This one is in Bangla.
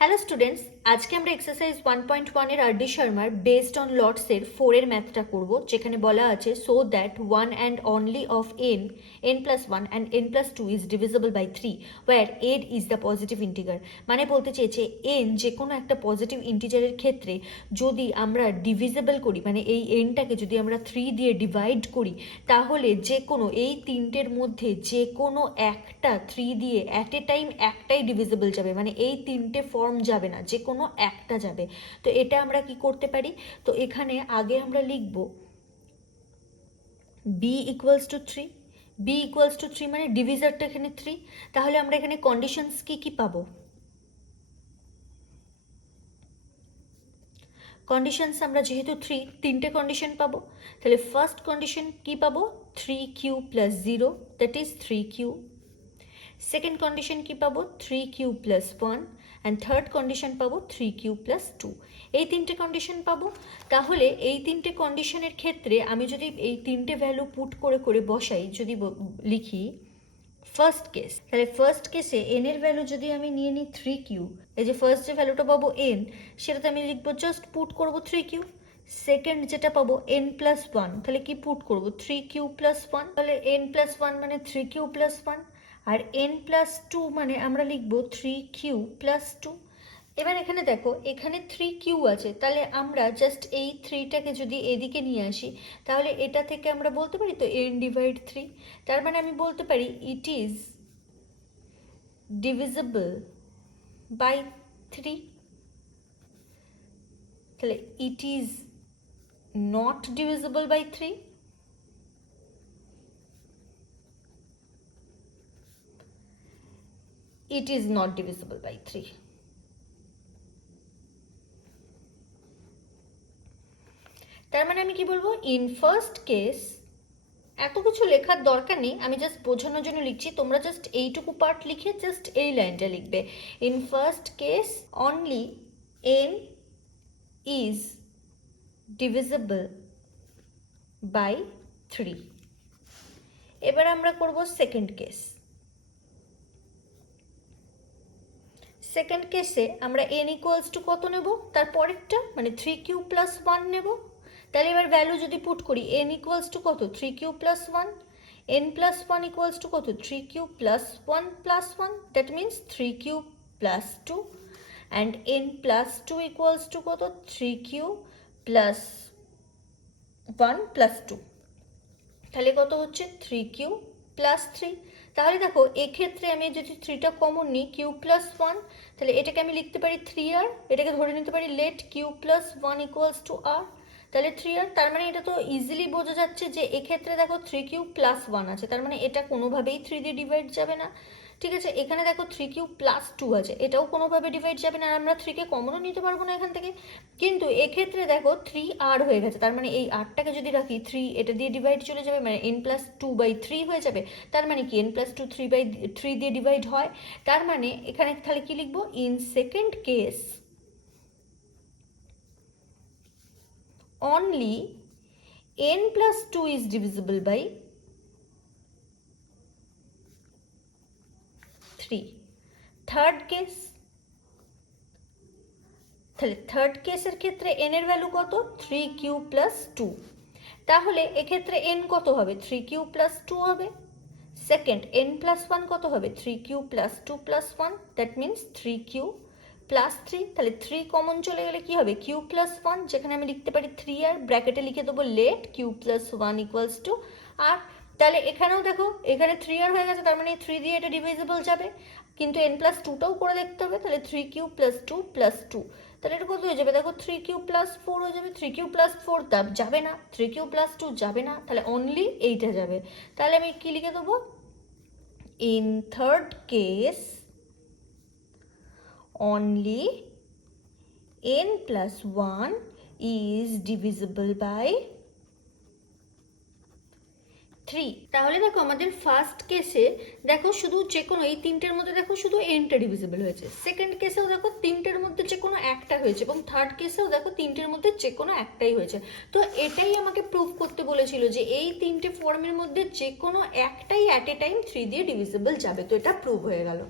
হ্যালো স্টুডেন্টস, আজকে আমরা এক্সারসাইজ 1.1 এর আর.ডি. শর্মার বেসড অন লটস এর 4 এর ম্যাথটা করব, যেখানে বলা আছে so that 1 and only of n plus 1 and n plus 2 is divisible by 3 where n is the positive integer। মানে বলতে চেয়েছে n যে কোনো একটা পজিটিভ ইন্টিজারের ক্ষেত্রে যদি আমরা ডিভিজিবল করি, মানে এই nটাকে যদি আমরা 3 দিয়ে ডিভাইড করি, তাহলে যে কোনো এই তিনটের মধ্যে যে কোনো একটা 3 দিয়ে অ্যাট এ টাইম একটাই ডিভিজিবল যাবে, মানে এই তিনটে ফর্ম যাবে না, যে কোনো একটা যাবে। তো এটা আমরা কি করতে পারি? তো এখানে আগে আমরা লিখব b equals to 3। b equals to 3 মানে ডিভিজারটা এখানে 3। তাহলে আমরা এখানে কন্ডিশনস কি পাবো? কন্ডিশনস আমরা যেহেতু তিনটে কন্ডিশন পাবো, তাহলে ফার্স্ট কন্ডিশন কি পাবো? 3q plus 0, that is 3q। Second condition কি পাবো? 3q plus 1, and third condition পাবো 3q প্লাস 2। এই তিনটে কন্ডিশন পাবো। তাহলে এই তিনটে কন্ডিশনের ক্ষেত্রে আমি যদি এই তিনটে ভ্যালু পুট করে করে বসাই, যদি লিখি ফার্স্ট কেস, তাহলে ফার্স্ট কেসে n এর ভ্যালু যদি আমি নিয়ে নিই 3q, এই যে ফার্স্ট যে ভ্যালুটা পাবো n, সেটাতে আমি লিখবো জাস্ট পুট করব 3q। সেকেন্ড যেটা পাবো n প্লাস 1, তাহলে কি পুট করব? 3q প্লাস 1, তাহলে n প্লাস 1 মানে 3q প্লাস 1, আর n প্লাস 2 মানে আমরা লিখব 3q প্লাস 2। এবার এখানে দেখো, এখানে 3q আছে, তাহলে আমরা জাস্ট এই 3টাকে যদি এদিকে নিয়ে আসি, তাহলে এটা থেকে আমরা বলতে পারি তো n ডিভাইড 3। তার মানে আমি বলতে পারি ইট ইজ ডিভিজিবল বাই 3। তাহলে it is not divisible by 3। It is not divisible by 3। তার মানে আমি কি বলবো? ইন ফার্স্ট কেস, এত কিছু লেখার দরকার নেই, আমি জাস্ট বোঝানোর জন্য লিখছি, তোমরা জাস্ট এইটুকু পার্ট লিখে জাস্ট এই লাইনটা লিখবে। In first case only n is divisible by 3। এবার আমরা করব সেকেন্ড কেস। সেকেন্ড কেসে আমরা n ইকুয়ালস টু কত নেব? তার পরেরটা মানে 3q প্লাস 1 নেব। তাহলে এবার ভ্যালু যদি পুট করি, n ইকুয়ালস টু কত? 3q plus 1, n plus 1 equals two কত? 3q plus 1 plus 1, that means 3q plus 2, and n plus 2 equals to কত? 3q plus 1 plus 2। তাহলে কত হচ্ছে? 3q plus 3। তাহলে দেখো, এক্ষেত্রে আমি যদি 3টা কমন নিই, q প্লাস 1, তাহলে এটাকে আমি লিখতে পারি 3r, এটাকে ধরে নিতে পারি let q plus 1 equals to r, তাহলে 3r। তার মানে এটা তো ইজিলি বোঝা যাচ্ছে যে এক্ষেত্রে দেখো 3q প্লাস 1 আছে, তার মানে এটা কোনোভাবেই 3 দিয়ে ডিভাইড যাবে না। ঠিক আছে, এখানে দেখো 3q প্লাস 2 আছে, এটাও কোনোভাবে ডিভাইড যাবে না, আর আমরা 3কে কমনও নিতে পারবো না এখান থেকে। কিন্তু এক্ষেত্রে দেখো 3r হয়ে গেছে, তার মানে এই rটাকে যদি রাখি 3, এটা দিয়ে ডিভাইড চলে যাবে, মানে n প্লাস 2 বাই 3 হয়ে যাবে। তার মানে কি n প্লাস 2 3 দিয়ে ডিভাইড হয়। তার মানে এখানে তাহলে কি লিখবো? In second case only n plus 2 is divisible by 3। Third case, তাহলে থার্ড কেসের ক্ষেত্রে n এর ভ্যালু কত? 3q plus 2। তাহলে এক্ষেত্রে n কত হবে? 3q প্লাস 2 হবে। সেকেন্ড n প্লাস 1 কত হবে? 3q plus 2 plus 1, that means 3q plus 3। তাহলে 3 কমন চলে গেলে কি হবে? q প্লাস 1, যেখানে আমি লিখতে পারি 3r, ব্র্যাকেটে লিখে দেবো let q plus 1 equals to r। তাহলে এখানেও দেখো, এখানে 3r হয়ে গেছে, তার মানে 3 দিয়ে এটা ডিভিজিবল যাবে, কিন্তু n প্লাস 2টাও করে দেখতে হবে। তাহলে 3q প্লাস 2 প্লাস 2, তাহলে এটা কত হয়ে যাবে? দেখো 3q প্লাস 4 হয়ে যাবে। 3q প্লাস 4 তা যাবে না, 3q প্লাস 2 যাবে না, তাহলে অনলি এইটা যাবে। তাহলে আমি কি লিখে দেবো? In third case only n plus 1 is divisible by 3। তাহলে দেখো আমাদের ফার্স্ট কেসে দেখো শুধু যে কোনো এই তিনটের মধ্যে দেখো শুধু nটা ডিভিজিবল হয়েছে, সেকেন্ড কেসেও দেখো তিনটের মধ্যে যে কোনো একটা হয়েছে, এবং থার্ড কেসেও দেখো তিনটের মধ্যে যে কোনো একটাই হয়েছে। তো এটাই আমাকে প্রুভ করতে বলেছিল যে এই তিনটে ফর্মের মধ্যে যে কোনো একটাই অ্যাট এ টাইম 3 দিয়ে ডিভিজিবল যাবে। তো এটা প্রুভ হয়ে গেল।